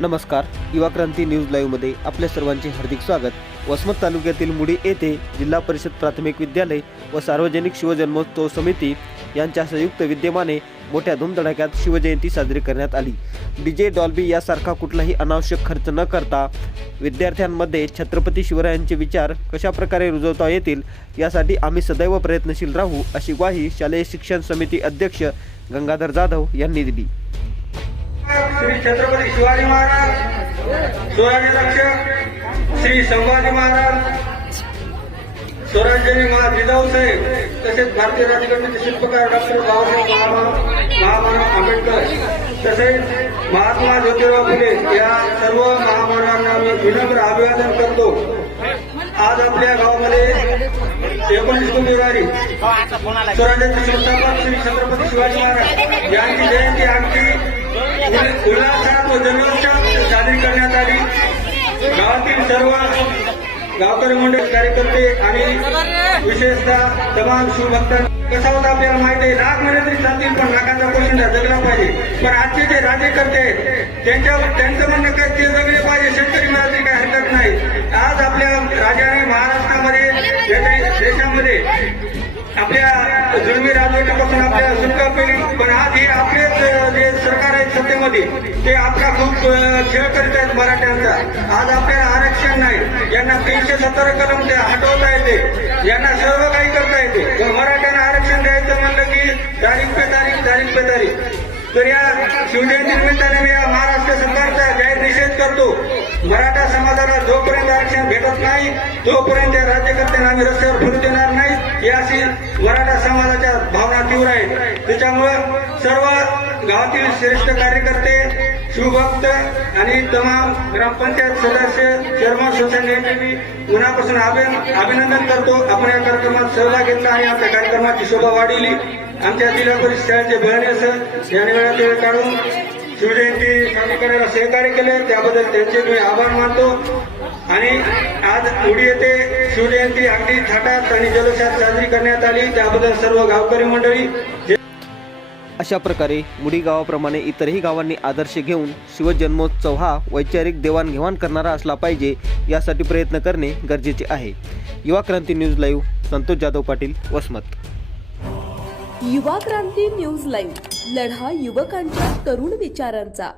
नमस्कार युवा क्रांती न्यूज लाईव्हमध्ये आपल्या सर्वांचे हार्दिक स्वागत. वसमत तालुक्यातील मुडी येथे जिल्हा परिषद प्राथमिक विद्यालय व सार्वजनिक शिवजन्मोत्सव समिती यांच्या संयुक्त विद्यमाने मोठ्या धूमधडाक्यात शिवजयंती साजरी करण्यात आली. डीजे डॉल्बी यासारखा कुठलाही अनावश्यक खर्च न करता विद्यार्थ्यांमध्ये छत्रपती शिवरायांचे विचार कशाप्रकारे रुजवता येतील यासाठी आम्ही सदैव प्रयत्नशील राहू अशी ग्वाही शालेय शिक्षण समिती अध्यक्ष गंगाधर जाधव यांनी दिली. श्री छत्रपती शिवाजी महाराज. स्वराज्याध्यक्ष श्री संभाजी महाराज. स्वराज्यनी महा जिजाऊ साहेब तसेच भारतीय राजकारणाचे शिल्पकार डॉक्टर बाबासाहेब महामा- महामानव आंबेडकर तसेच महात्मा ज्योतिराव फुले या सर्व महामानवांना मी विनम्र अभिवादन करतो. आज आपल्या गावामध्ये एकोणीस फेब्रुवारी स्वराज्याचे संस्थापक श्री छत्रपती शिवाजी महाराज. यांची जयंती उल्ल- उल्हासात व जल्लोषात साजरी करण्यात आली. गावातील सर्व गावकरी मंडळ कार्यकर्ते आणि विशेषतः तमाम शिवभक्तांना कसा होता आपल्याला माहिती आहे? नागमध्ये तरी चालतील पण नाकाचा पोशिंदा जगला पाहिजे. पण आजचे जे राज्यकर्ते आहेत त्यांच्या त्यांचं म्हणणं काय? ते जगले पाहिजे. शेतकरी मिळाला काही हरकत नाही. आज आपल्या राजाने महाराष्ट्रामध्ये आपल्या जुलमी राजवटीपासून आपल्या सुटका केली पण आज हे आपलेच जे सरकार आहे सत्तेमध्ये ते आपला खूप खेळ करीत आहेत मराठ्यांचा. आज आपल्याला आरक्षण नाही. यांना तीनशे सत्तर कलम ते हटवता येते. यांना सर्व काही करता येते. पण मराठ्यांना आरक्षण द्यायचं म्हणलं की तारीख पे तारीख तारीख पे तारीख. तर या शिवजयंती निमित्ताने मी या महाराष्ट्र सरकारचा जाहीर निषेध करतो. मराठा समाजाला जोपर्यंत आरक्षण भेटत नाही तोपर्यंत या राज्यकर्त्यांना आम्ही रस्त्यावर फिरू देणार नाही. ही अशी मराठा समाजाच्या भावना तीव्र आहेत. त्याच्यामुळं सर्व गावातील श्रेष्ठ कार्यकर्ते शिवभक्त आणि तमाम ग्रामपंचायत सदस्य शर्मा सोसायटी यांचे मी मनापासून अभिनंदन करतो. आपण या कार्यक्रमात सहभाग घेतला आणि आमच्या कार्यक्रमाची शोभा वाढवली. आमच्या जिल्हा परिषद शाळेचे बहिणी सर यांनी वेळात वेळ काढून शिवजयंती साजरी करायला सहकार्य केले. त्याबद्दल त्यांचे मी आभार मानतो. आणि आज उडी येथे शिवजयंती अगदी थाटात आणि जल्लोषात साजरी करण्यात आली. त्याबद्दल सर्व गावकरी मंडळी अशा प्रकारे मुडी गावाप्रमाणे इतरही गावांनी आदर्श घेऊन शिवजन्मोत्सव हा वैचारिक देवाणघेवाण करणारा असला पाहिजे यासाठी प्रयत्न करणे गरजेचे आहे. Yuva Kranti news live Santosh Jadhav Patil Vasmat. Yuva Kranti news live लढा युवकांच्या तरुण विचारांचा.